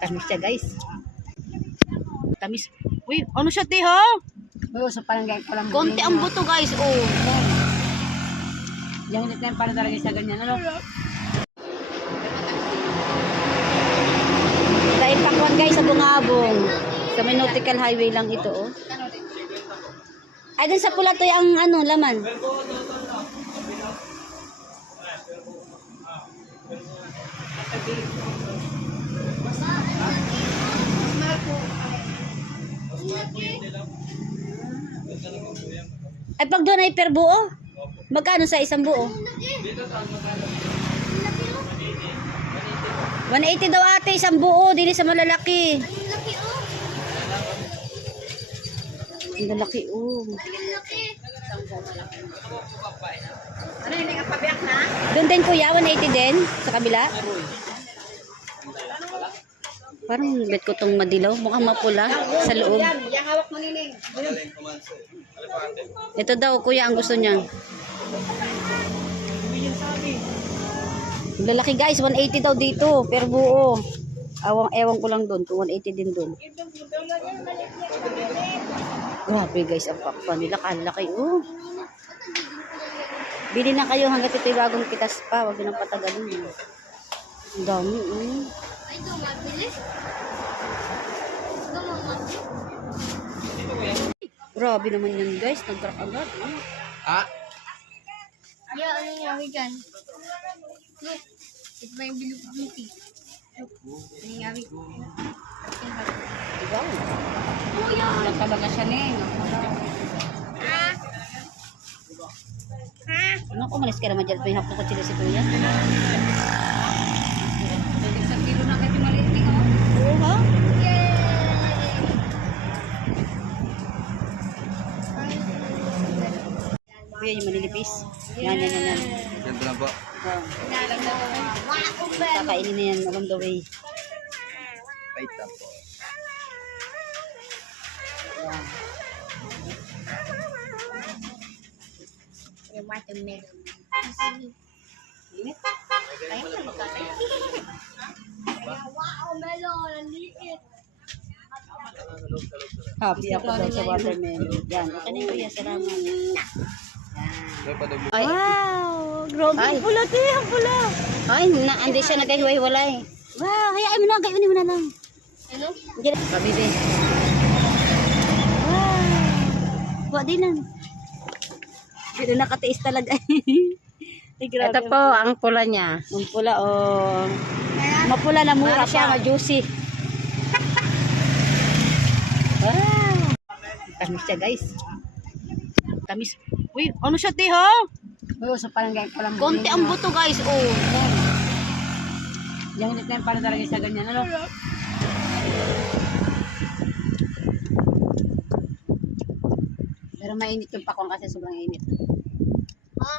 Tamis siya guys. Tamis. Uy, ano siya te ha? Oo, sa palangay ko lang. Konti ang buto guys. Oh. Yung yung para talaga sa ganyan. Ano? Dahil pakwan guys sa Bungabong. Sa may nautical highway lang ito oh. Ay, dun sa pula to yung ano, laman. Ay, pag doon ay per buo? Magkano sa isang buo? 180 daw ate, isang buo, dili sa malalaki. Ang lalaki, oh. Ano yun yung pabiyak na? Doon din kuya, 180 din, sa kabila. Parang bet ko tong madilaw, mukhang mapula sa loob. Yan, yung hawak mo nining. Ito daw kuya ang gusto niya. Lalaki guys, 180 daw dito, per buo. Awang ewan ko lang doon, kung 180 din doon. Grabe guys, ang pakpa nila, kalaki oh. Bili na kayo hanggat ito'y bagong pitas pa, wag nang patagalin. Ang dami oh. Grabe naman yan guys, nag-crack agad. Oh. Ah, Yeah, ano yung yawi dyan? Look, ito ba yung bilog beauty? Look, ano yung yawi? Diba? Kuya! Nagpalaga siya ning. Ha? Ha? Ano ko, malis ka naman dyan. May hapon ko sila si Kuya. Isang Kuya yung manilipis. Yan, yan, yan. yan. ganda na po. Oh. Kakainin na yan along the way. Wait lang po. Yan. Watermelon. Wow, melon! Ang liit! Happy ako daw sa watermelon. Yan. Okay na yung Kuya. Salamat. Ay. Wow! Grabe. Ang pula, te. Ang pula. Ay, na, hindi siya nagkahiwa-hiwalay. Wow! Hayaan mo na. Gayunin mo na lang. Ano? Diyan. Pabibi. Wow! Wa din lang. Na nakatiis talaga. Ay, grabe. Ito po ang pula niya. Ang pula, oh. Mapula na mura siya, ma-juicy. wow! Tamis siya, guys. Tamis. Uy, ano siya, te, ha? Oo, sa palangay ko lang. Konti ang buto, guys, oh. Yung ulit na yung para talaga sa ganyan. Ano? Pero mainit yung pakwan kasi sobrang init. Ha?